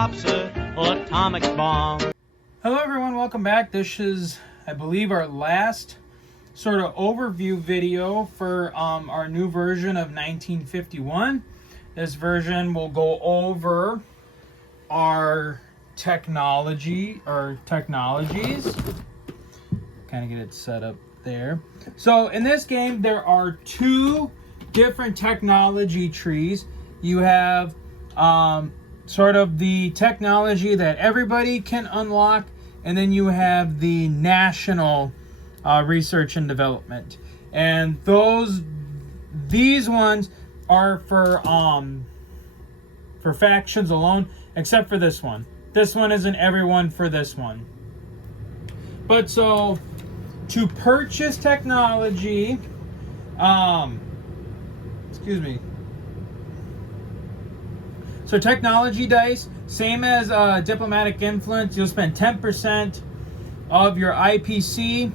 drops an atomic bomb. Hello everyone, welcome back. This is, I believe, our last sort of overview video for our new version of 1951. This version will go over our technologies. Kind of get it set up there. So in this game, there are two different technology trees. You have sort of the technology that everybody can unlock, and then you have the national research and development. And these ones are for factions alone, except for this one. This one isn't everyone for this one. But so to purchase technology, So technology dice, same as diplomatic influence, you'll spend 10% of your IPC.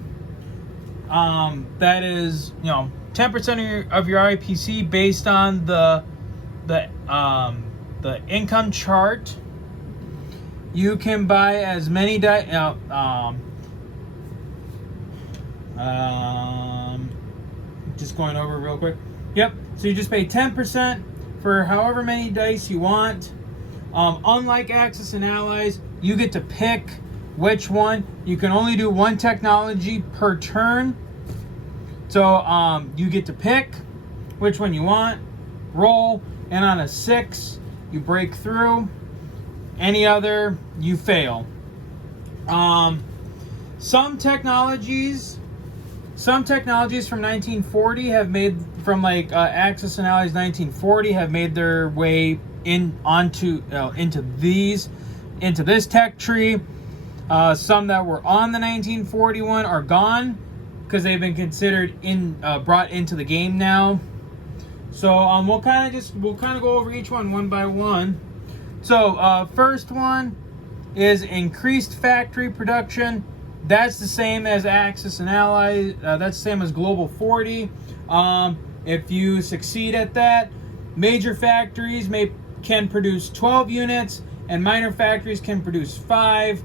That is, 10% of your IPC based on the income chart. You can buy as many dice. Just going over real quick. Yep. So you just pay 10% for however many dice you want. Unlike Axis and Allies, you get to pick which one. You can only do one technology per turn. So you get to pick which one you want, roll, and on a 6, you break through. Any other, you fail. Some technologies from 1940 have made, from like Axis and Allies 1940, have made their way into this tech tree. Some that were on the 1941 are gone because they've been considered brought into the game now. So we'll kind of go over each one by one. So first one is increased factory production. That's the same as Axis and Allies. That's the same as Global 40. If you succeed at that, major factories can produce 12 units, and minor factories can produce 5.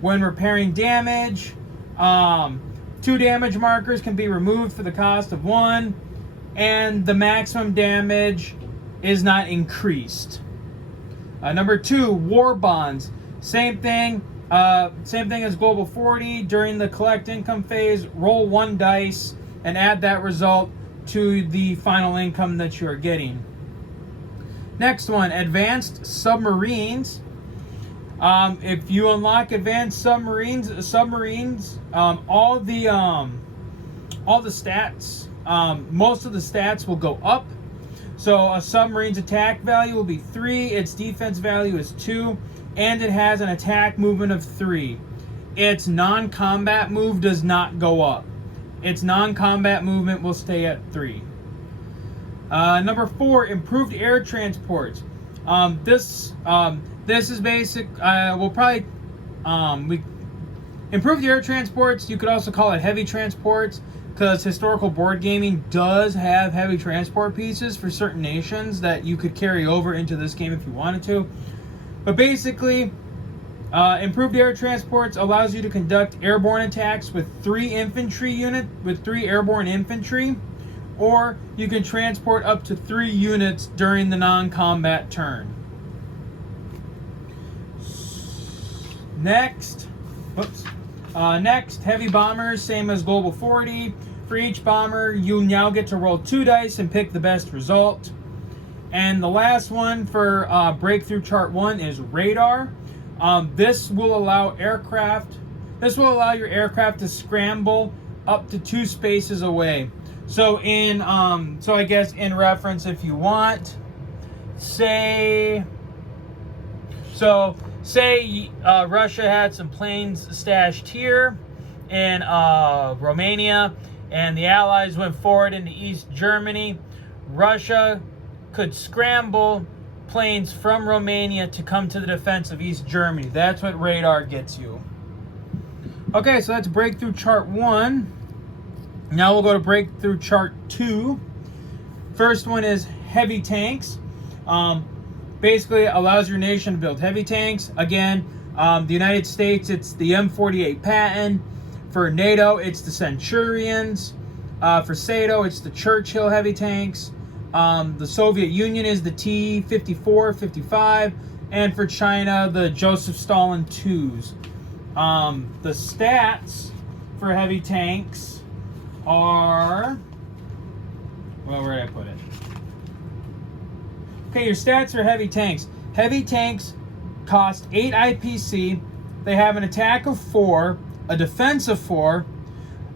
When repairing damage, 2 damage markers can be removed for the cost of 1, and the maximum damage is not increased. Number 2, war bonds. Same thing as Global 40. During the collect income phase, roll 1 dice and add that result to the final income that you are getting. Next one, advanced submarines. If you unlock advanced submarines, all the stats, most of the stats will go up. So a submarine's attack value will be 3, its defense value is 2, and it has an attack movement of 3. Its non-combat move does not go up. Its non-combat movement will stay at 3. Number 4, improved air transport. This is basic. Improved air transports. You could also call it heavy transports, because historical board gaming does have heavy transport pieces for certain nations that you could carry over into this game if you wanted to. But basically, improved air transports allows you to conduct airborne attacks with 3 airborne infantry, or you can transport up to 3 units during the non-combat turn. Next, heavy bombers, same as Global 40. For each bomber, you now get to roll 2 dice and pick the best result. And the last one for Breakthrough Chart 1 is radar. This will allow your aircraft to scramble up to 2 spaces away. So I guess in reference, if you want, say Russia had some planes stashed here in Romania, and the Allies went forward into East Germany. Russia could scramble planes from Romania to come to the defense of East Germany. That's what radar gets you. Okay, so that's Breakthrough Chart 1. Now we'll go to Breakthrough Chart 2. First one is heavy tanks. basically allows your nation to build heavy tanks. Again, the United States, it's the M48 Patton. For NATO, it's the Centurions. For SATO, it's the Churchill heavy tanks. The Soviet Union is the T-54, 55. And for China, the Joseph Stalin 2s. The stats for heavy tanks are... Well, where did I put it? Okay, your stats for heavy tanks. Heavy tanks cost 8 IPC. They have an attack of 4, a defense of 4.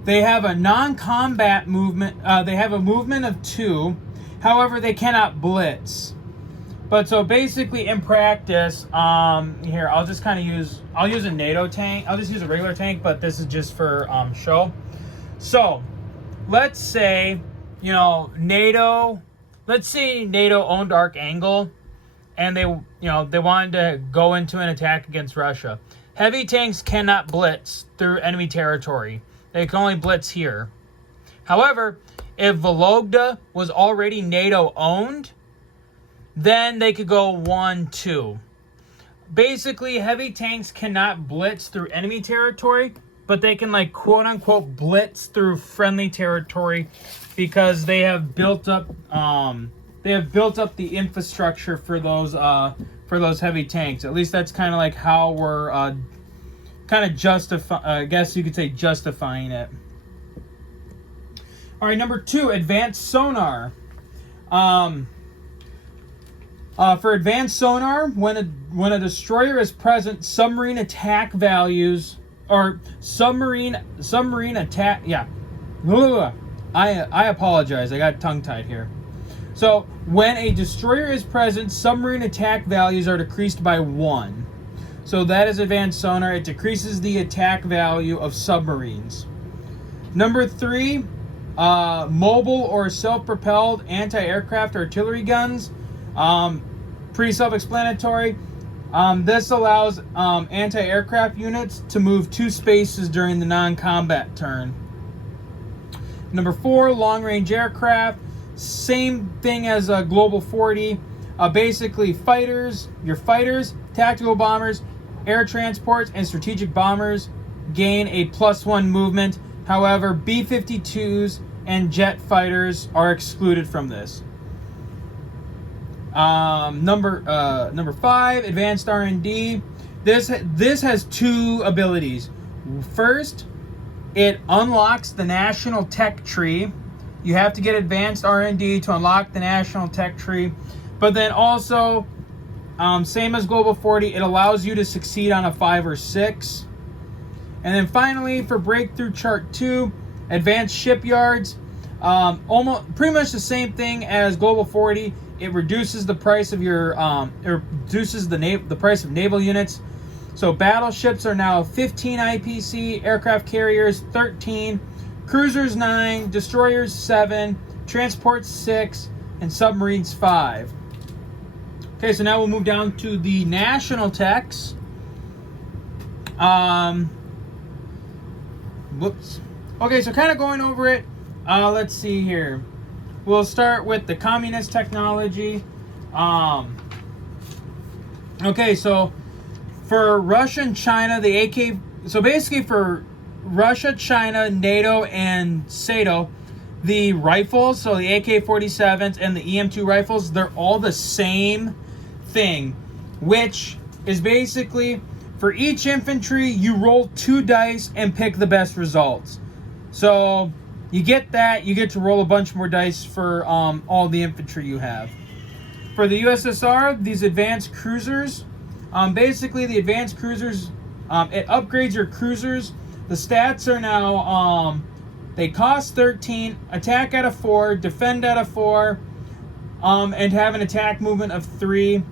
They have a non-combat movement. They have a movement of 2. However, they cannot blitz. But so basically, in practice, here I'll just kind of use a NATO tank. I'll just use a regular tank, but this is just for show. So let's say NATO. Let's say NATO owned Archangel, and they wanted to go into an attack against Russia. Heavy tanks cannot blitz through enemy territory. They can only blitz here. However, if Vologda was already NATO owned, then they could go 1-2. Basically, heavy tanks cannot blitz through enemy territory, but they can quote unquote blitz through friendly territory because they have built up the infrastructure for those heavy tanks. At least that's kind of how we're kind of I guess you could say justifying it. All right, number 2, advanced sonar. For advanced sonar, when a destroyer is present, submarine attack values or submarine attack. Yeah, I apologize. I got tongue-tied here. So when a destroyer is present, submarine attack values are decreased by 1. So that is advanced sonar. It decreases the attack value of submarines. Number 3, mobile or self-propelled anti-aircraft artillery guns. Pretty self-explanatory. This allows anti-aircraft units to move 2 spaces during the non-combat turn. Number 4, long-range aircraft. Same thing as Global 40. Basically, your fighters, tactical bombers, air transports, and strategic bombers gain a +1 movement. However, B-52s and jet fighters are excluded from this. Number 5, advanced R&D. This has 2 abilities. First, it unlocks the national tech tree. You have to get advanced R&D to unlock the national tech tree. But then also, same as Global 40, it allows you to succeed on a 5 or 6. And then finally, for Breakthrough Chart 2, advanced shipyards. Almost pretty much the same thing as Global 40. It reduces the price of your the price of naval units. So battleships are now 15 IPC, aircraft carriers 13, cruisers 9, destroyers 7, transports 6, and submarines 5. Okay, so now we'll move down to the national techs. Whoops. Okay, so kind of going over it. Let's see here. We'll start with the communist technology. Okay, so for Russia and China, the AK... So basically for Russia, China, NATO, and SATO, the rifles, so the AK-47s and the EM2 rifles, they're all the same thing, which is basically for each infantry, you roll 2 dice and pick the best results. So you get that, you get to roll a bunch more dice for all the infantry you have. For the USSR, these advanced cruisers, basically the advanced cruisers, it upgrades your cruisers. The stats are now, they cost 13, attack out of 4, defend out of 4, and have an attack movement of 3.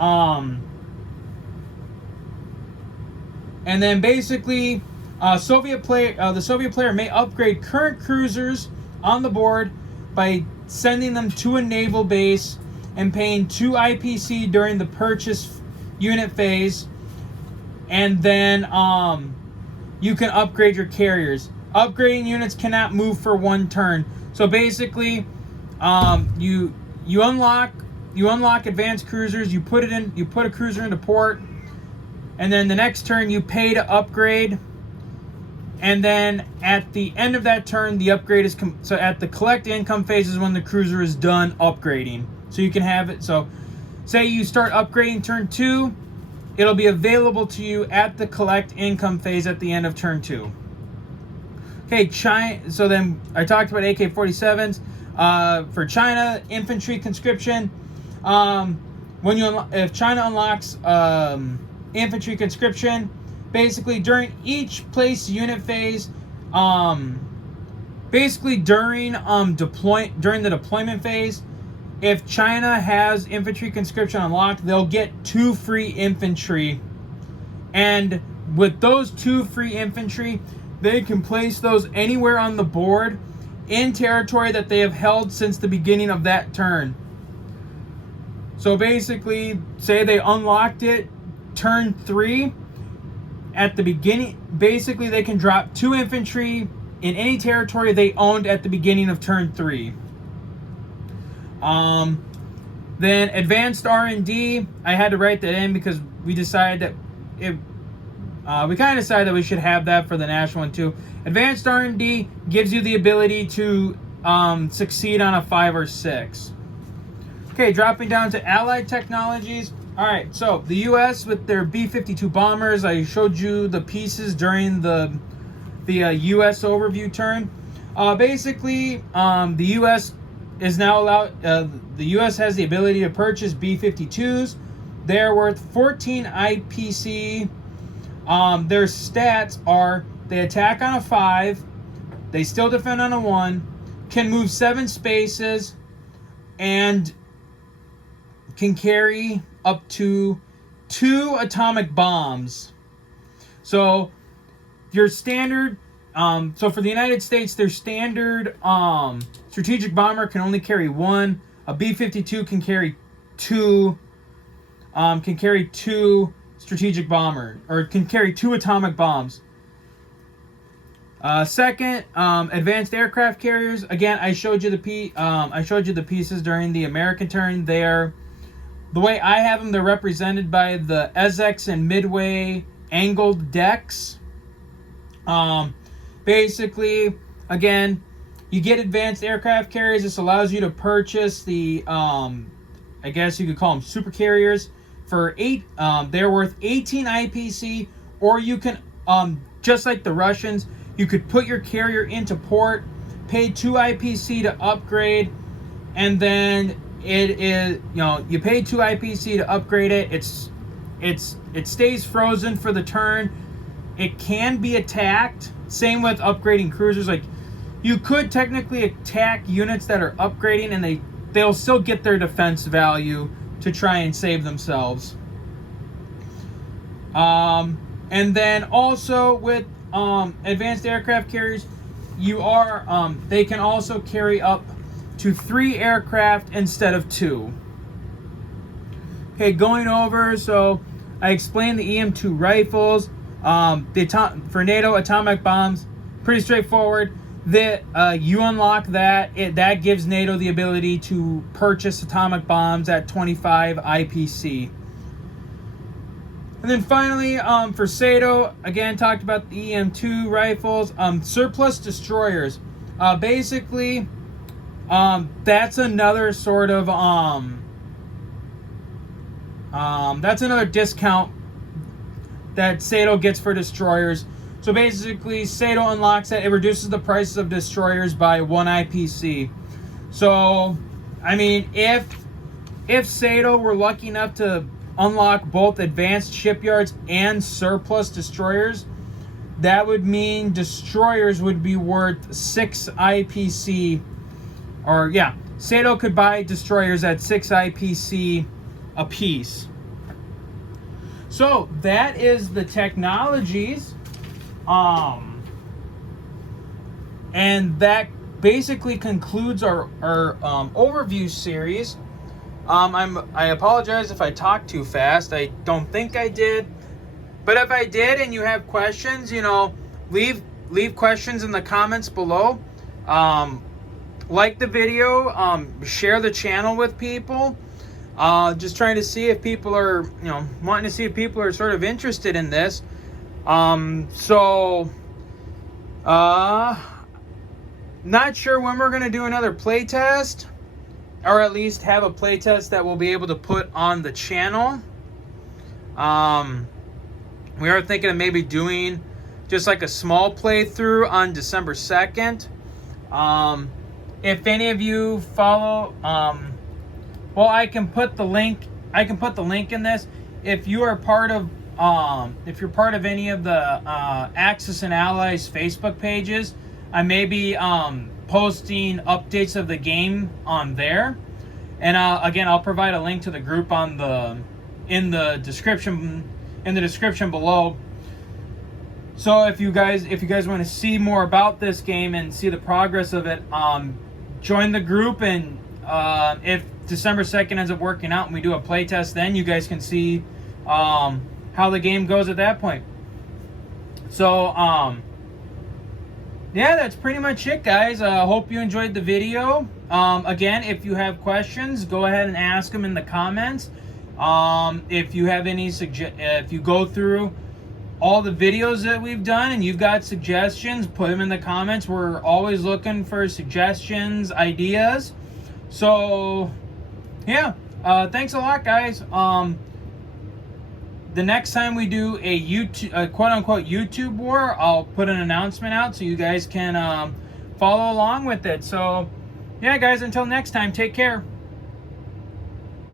And then basically, the Soviet player may upgrade current cruisers on the board by sending them to a naval base and paying 2 IPC during the purchase unit phase. And then you can upgrade your carriers. Upgrading units cannot move for 1 turn. So basically, you unlock you unlock advanced cruisers, you put a cruiser into port, and then the next turn you pay to upgrade. And then at the end of that turn, the upgrade is so at the collect income phase is when the cruiser is done upgrading. So you can have it. So say you start upgrading turn 2, it'll be available to you at the collect income phase at the end of turn 2. Okay, China. So then I talked about AK-47s. For China infantry conscription, if China unlocks infantry conscription, basically during each place unit phase, basically during the deployment phase, if China has infantry conscription unlocked, they'll get 2 free infantry, and with those 2 free infantry, they can place those anywhere on the board in territory that they have held since the beginning of that turn. So basically, say they unlocked it turn 3. At the beginning, basically they can drop 2 infantry in any territory they owned at the beginning of turn 3. Then advanced R&D, I had to write that in because we decided that we kind of decided that we should have that for the national one too. Advanced R&D gives you the ability to succeed on a 5 or 6. Okay, dropping down to allied technologies. All right, so the U.S. with their B-52 bombers, I showed you the pieces during the U.S. overview turn. Basically, the U.S. is now allowed. The U.S. has the ability to purchase B-52s. They're worth 14 IPC. Their stats are: they attack on a 5, they still defend on a 1, can move 7 spaces, and can carry up to 2 atomic bombs. So your standard, so for the United States, their standard strategic bomber can only carry 1. A B-52 can carry 2. Can carry 2 strategic bomber, or can carry 2 atomic bombs. Second, advanced aircraft carriers. Again, I showed you the pieces during the American turn. The way I have them, they're represented by the Essex and Midway angled decks. Basically, again, you get advanced aircraft carriers. This allows you to purchase the, I guess you could call them super carriers for 8. They're worth 18 IPC, or you can, just like the Russians, you could put your carrier into port, pay 2 IPC to upgrade, and then it is, you pay 2 IPC to upgrade it. It stays frozen for the turn. It can be attacked. Same with upgrading cruisers. Like, you could technically attack units that are upgrading, and they'll still get their defense value to try and save themselves. And then also with advanced aircraft carriers, they can also carry up to 3 aircraft instead of 2. Okay, going over, so I explained the EM2 rifles. For NATO atomic bombs, pretty straightforward. You unlock that. That gives NATO the ability to purchase atomic bombs at 25 IPC. And then finally, for SATO, again, talked about the EM2 rifles. Surplus destroyers. Basically, that's another sort of that's another discount that SATO gets for destroyers. So basically, SATO unlocks that. It reduces the prices of destroyers by 1 IPC. So, I mean, if SATO were lucky enough to unlock both advanced shipyards and surplus destroyers, that would mean destroyers would be worth 6 IPC. Or, yeah, SATO could buy destroyers at 6 IPC a piece. So, that is the technologies. And that basically concludes our overview series. I apologize if I talked too fast. I don't think I did. But if I did and you have questions, leave questions in the comments below. Like the video, share the channel with people. Just trying to see if people are, wanting to see if people are sort of interested in this. Not sure when we're going to do another playtest, or at least have a playtest that we'll be able to put on the channel. We are thinking of maybe doing just like a small playthrough on December 2nd. If any of you follow, I can put the link in this. If you are part of any of the Axis and Allies Facebook pages, I may be posting updates of the game on there. And again, I'll provide a link to the group in the description below. So if you guys want to see more about this game and see the progress of it, join the group, and if December 2nd ends up working out and we do a playtest, then you guys can see how the game goes at that point. So yeah, that's pretty much it, guys. Hope you enjoyed the video. Again, if you have questions, go ahead and ask them in the comments. If you have any if you go through all the videos that we've done and you've got suggestions, put them in the comments. We're always looking for suggestions, ideas. So yeah, thanks a lot, guys. The next time we do a quote-unquote YouTube war, I'll put an announcement out so you guys can follow along with it. So yeah, guys, until next time, take care.